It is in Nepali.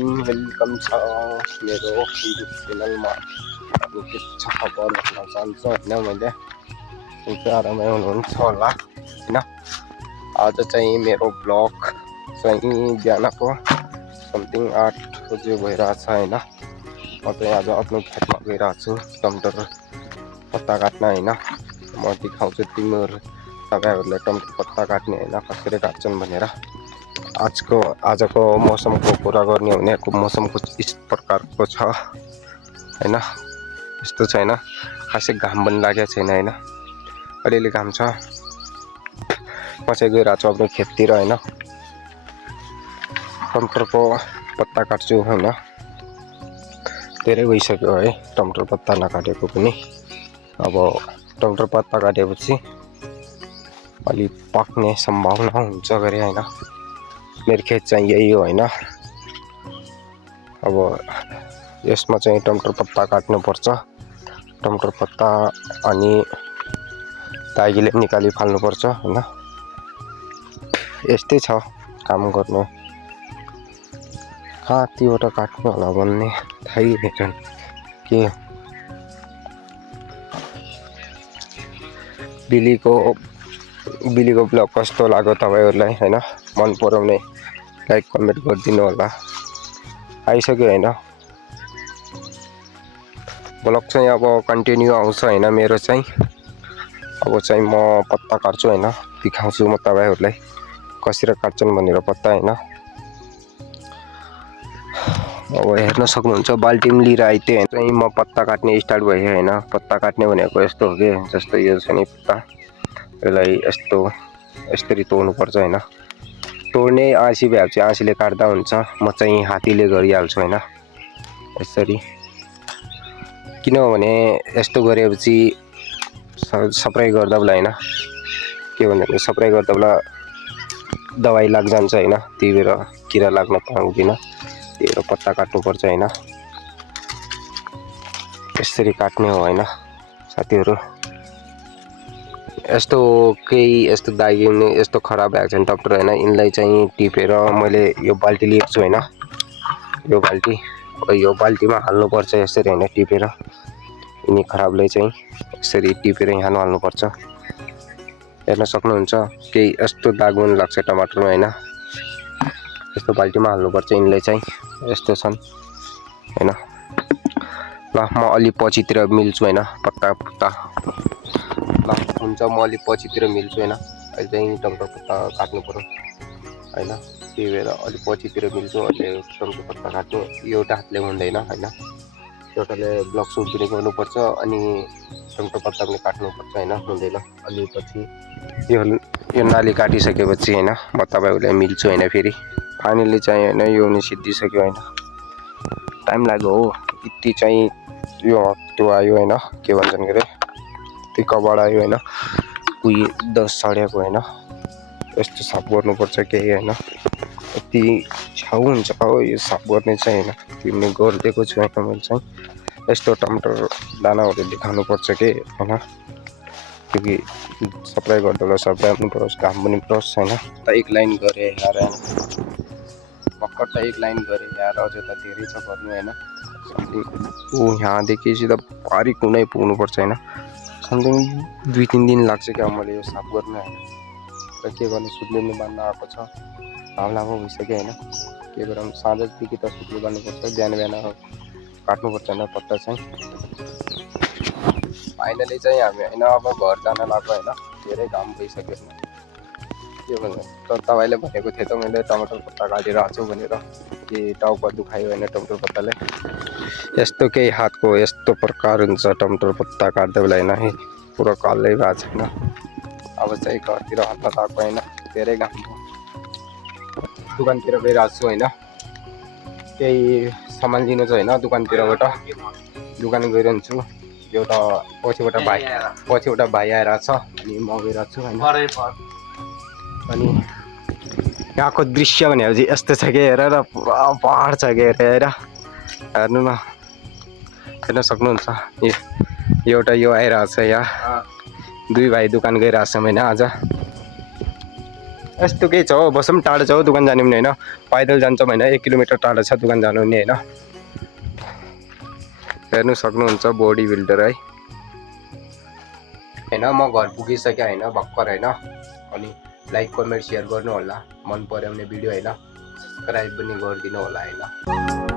वेलकम छ मेरो युट्युब च्यानलमा। अनि के छ खबर भन्न चाहन्छु होइन मैले। आरामै हुनुहुन्छ होला होइन। आज चाहिँ मेरो ब्लग चाहिँ बिहानको समथिङ 8 बजे भइरहेछ होइन। म चाहिँ आज आफ्नो खेतमा गइरहेको छु टमाटर पत्ता काट्न होइन। म देखाउँछु तपाईँहरूलाई टमाटर पत्ता काट्ने होइन कसरी काट्छन् भनेर। आजको मौसमको कुरा गर्ने हो भने मौसमको यस प्रकारको छ होइन। यस्तो छैन खासै घाम पनि लागेको छैन होइन, अलिअलि घाम छ। म चाहिँ गइरहेको छु आफ्नो खेततिर होइन। टमाटरको पत्ता काट्छु होइन। धेरै भइसक्यो है टमाटर पत्ता नकाटेको पनि। अब टमाटर पत्ता काटेपछि अलि पक्ने सम्भावना हुन्छ गरे होइन। मेरो खेत चाहिँ यही हो होइन। अब यसमा चाहिँ टमाटर पत्ता काट्नुपर्छ। टमाटर पत्ता अनि दाइले निकाली फाल्नुपर्छ होइन। यस्तै छ काम गर्नु। कतिवटा काट्नु होला भन्ने थाहै छैन के। बिलीको ब्लग कस्तो लाग्यो तपाईँहरूलाई होइन, मन पराउने लाइक कमेन्ट गरिदिनु होला। आइसक्यो होइन ब्लग चाहिँ अब कन्टिन्यू आउँछ होइन मेरो चाहिँ। अब चाहिँ म पत्ता काट्छु होइन, देखाउँछु म तपाईँहरूलाई कसरी काट्छन् भनेर पत्ता होइन। अब हेर्न सक्नुहुन्छ बाल्टी पनि लिएर आइते चाहिँ म पत्ता काट्ने स्टार्ट भयो होइन। पत्ता काट्ने भनेको यस्तो हो कि जस्तो यो छ नि पत्ता, यसलाई यसरी तोड्नुपर्छ होइन। तोड्ने आँसी भएपछि आँसीले काट्दा हुन्छ, म चाहिँ हात्तीले गरिहाल्छु होइन यसरी। किनभने यस्तो गरेपछि सप्राई गर्दा बेला होइन के भन्दा सप्राई गर्दा बेला दबाई लाग्जान्छ होइन। त्यही भएर किरा लाग्न पाउँदैन, त्यही भएर पत्ता काट्नुपर्छ होइन। यसरी काट्ने हो होइन साथीहरू। यस्तो दागिने यस्तो खराब भएको छैन टमाटर होइन। यिनलाई चाहिँ टिपेर मैले यो बाल्टी लिएको छु होइन। यो बाल्टीमा हाल्नुपर्छ यसरी होइन टिपेर। यिनी खराबलाई चाहिँ यसरी टिपेर यहाँ हाल्नुपर्छ। हेर्न सक्नुहुन्छ केही यस्तो दाग पनि लाग्छ टमाटरमा होइन। यस्तो बाल्टीमा हाल्नुपर्छ यिनलाई चाहिँ। यस्तो छन् होइन। ल म अलि पछितिर मिल्छु होइन पत्ता ल हुन्छ। म अलि पछितिर मिल्छु होइन। अहिले चाहिँ टमाटर पत्ता काट्नु पर्यो होइन। त्यही भएर अलिक पछितिर मिल्छु। अहिले टमाटर पत्ता काट्नु एउटा हातले हुँदैन होइन। एउटाले ब्लग सुट पनि गर्नुपर्छ अनि टमाटर पत्ता पनि काट्नुपर्छ होइन, हुँदैन। अलि पछि यो नाली काटिसकेपछि होइन म तपाईँहरूलाई मिल्छु होइन। फेरि फाइनली चाहिँ होइन यो नि सिद्धिसक्यो होइन। टाइम लाग्यो हो यति चाहिँ। यो त्यो आयो होइन के भन्छन् के अरे त्यो कबाड आयो होइन। उही 10 सडेको होइन। यस्तो साफ गर्नुपर्छ केही होइन। यति छाउ हुन्छ हो यो साफ गर्ने चाहिँ होइन। तिमीले गरिदिएको छु होइन मैले चाहिँ। यस्तो टमाटर दानाहरू देखाउनुपर्छ कि होइन। क्योंकि सप्लाई गर्दा बेला सप्लाई पनि परोस्, घाम पनि परोस् होइन। त एक लाइन गरे यार भर्खर त एक लाइन गरे यार, अझै त धेरै छ गर्नु होइन। यहाँदेखि सिधा पारी कुनै पुग्नुपर्छ होइन। समथिङ 2-3 दिन लाग्छ क्या मैले यो साफ गर्न होइन। र के गर्नु सुत्ले पनि बाँध्न आएको छ, घाम लामो भइसक्यो होइन। के गरौँ साँझदेखि त सुत्ले बाँध्नुपर्छ, बिहान काट्नुपर्छ होइन पत्ता चाहिँ। फाइनली चाहिँ हामी होइन अब घर जान लाग्यो होइन। धेरै घाम भइसक्यो होइन। के भन्नु तपाईँले भनेको थिएँ त मैले टमाटर पत्ता काटिरहेको छु भनेर। कि टाउको दुखायो होइन टमाटर पत्ताले। यस्तो केही हातको यस्तो प्रकार हुन्छ टमाटर पत्ता काट्दा बेला होइन। पुरा कालै भएको छैन। अब चाहिँ घरतिर हल्ला लगाएको होइन। धेरै घाम भयो। दोकानतिर गइरहेको छु होइन। केही सामान लिनु छ होइन दोकानतिरबाट। दोकान गइरहन्छु। एउटा पछिबाट भाइ आइरहेको छ अनि म गइरहेको छु होइन। अनि यहाँको दृश्य भनेपछि यस्तो छ कि हेर र पुरा पहाड छ कि हेर हेर्नु न। हेर्न सक्नुहुन्छ एउटा यो आइरहेको छ यहाँ। दुई भाइ दोकान गइरहेको छ होइन आज यस्तो केही छ हो, बसौँ टाढो छ हो दोकान जाने पनि होइन, पैदल जान्छौँ होइन, 1 किलोमिटर टाढो छ दोकान जानु पनि होइन। हेर्नु सक्नुहुन्छ बडी बिल्डर है होइन। म घर पुगिसकेँ होइन भर्खर होइन। अनि लाइक कमेन्ट सेयर गर्नु होला, मन पऱ्यो भने भिडियो होइन, सब्सक्राइब पनि गरिदिनु होला होइन।